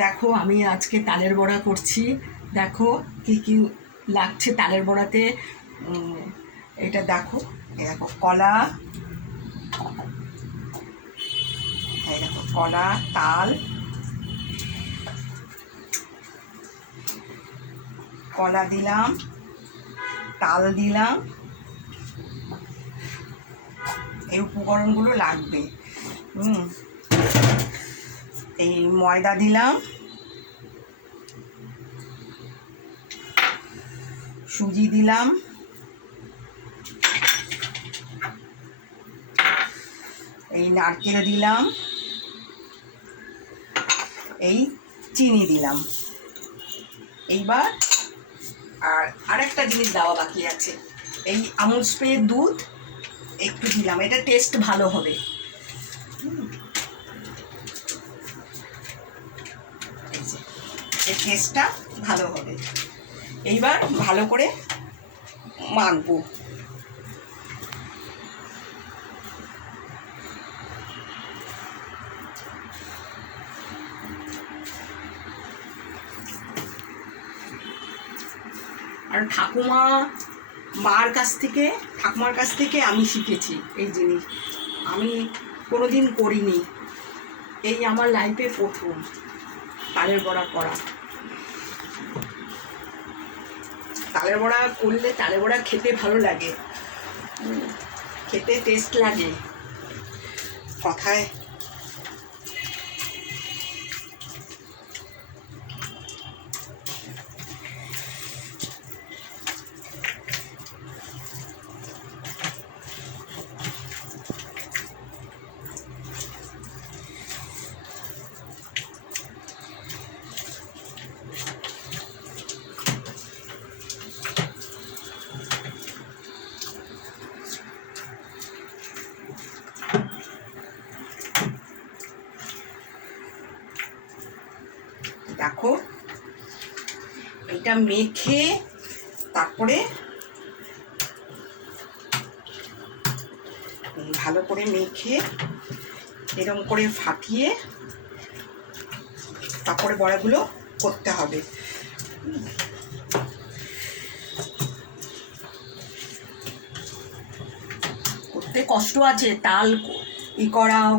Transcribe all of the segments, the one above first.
দেখো আমি আজকে তালের বড়া করছি। দেখো কি কি লাগছে তালের বড়াতে। এটা দেখো, এই দেখো কলা, এই দেখো কলা, তাল, কলা দিলাম, তাল দিলাম, এই উপকরণগুলো লাগবে। এই ময়দা দিলাম, সুজি দিলাম, এই নারকেল দিলাম, এই চিনি দিলাম। এইবার আরেকটা জিনিস দেওয়া বাকি আছে, এই আমুল স্প্রে দুধ একটু দিলাম, এটা টেস্ট ভালো হবে। এই টেস্টটা ভালো হবে। এইবার ভালো করে মাখবো। আর ঠাকুমার কাছ থেকে আমি শিখেছি এই জিনিস। আমি কোনোদিন করিনি, এই আমার লাইফে প্রথম তালের বড়া করা। তালের বড়া করলে তালের বড়া খেতে ভালো লাগে, খেতে টেস্ট লাগে। কথায় দেখো, এটা মেখে তারপরে ভালো করে মেখে এরকম করে ফাটিয়ে তারপরে বড়াগুলো করতে হবে। করতে কষ্ট আছে, তাল করাও,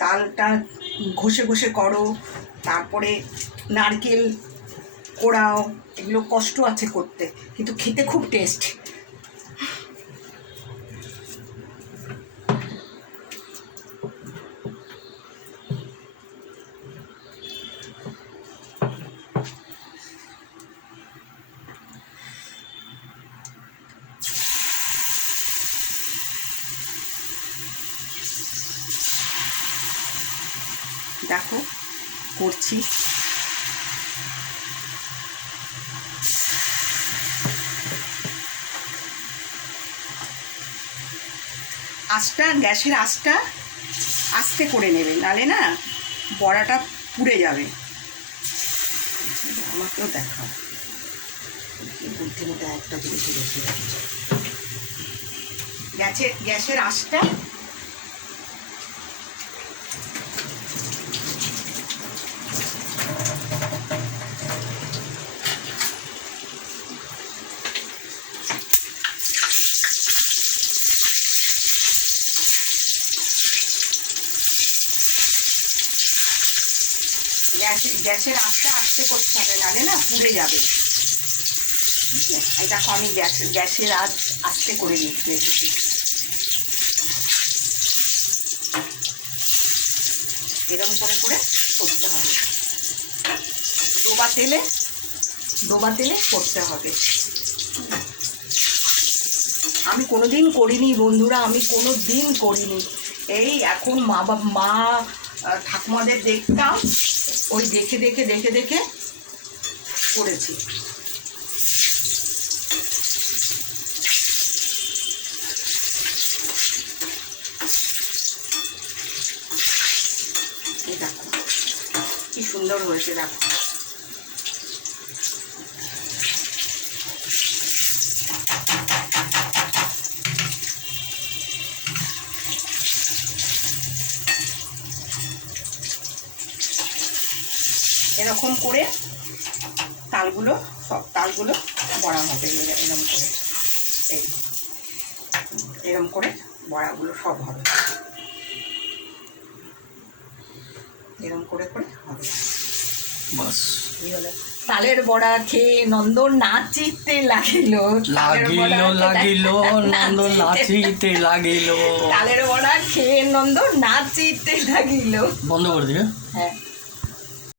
তালটা ঘষে ঘষে করো, তারপরে নারকেল কোড়াও, এগুলো কষ্ট আছে করতে, কিন্তু খেতে খুব টেস্ট। দেখো করছি। গ্যাসের আঁচটা আস্তে করে নেবে, নালে না বড়াটা পুড়ে যাবে। আমাকেও দেখাও, বুদ্ধিমতো একটা জিনিস রেখে যাচ্ছে। গ্যাসের আঁচটা গ্যাসের আঁচটা আস্তে করতে হবে, নালে না পুড়ে যাবে। ঠিক আছে, এই দেখো আমি গ্যাসের আঁচ আস্তে করে রেখেছি। এরকম করে করে করতে হবে, ডোবা তেলে করতে হবে। আমি কোনোদিন করিনি বন্ধুরা, আমি কোনো দিন করিনি। এই এখন মা ঠাকুমাদের দেখতাম, ওই দেখে করেছি। এই দেখো কি সুন্দর হয়েছে, দেখো। এরকম করে তালগুলো, সব তালগুলো বড়া হবে এরকম করে, এই এরকম করে বড়াগুলো সব হবে, এরকম করে করে হবে। বাস এই হলো তালের বড়া খেয়ে নন্দন নাচিতে লাগিল, নন্দন নাচিতে লাগিল, তালের বড়া খেয়ে নন্দন নাচিতে লাগিল। বন্ধ করে দিবে। হ্যাঁ।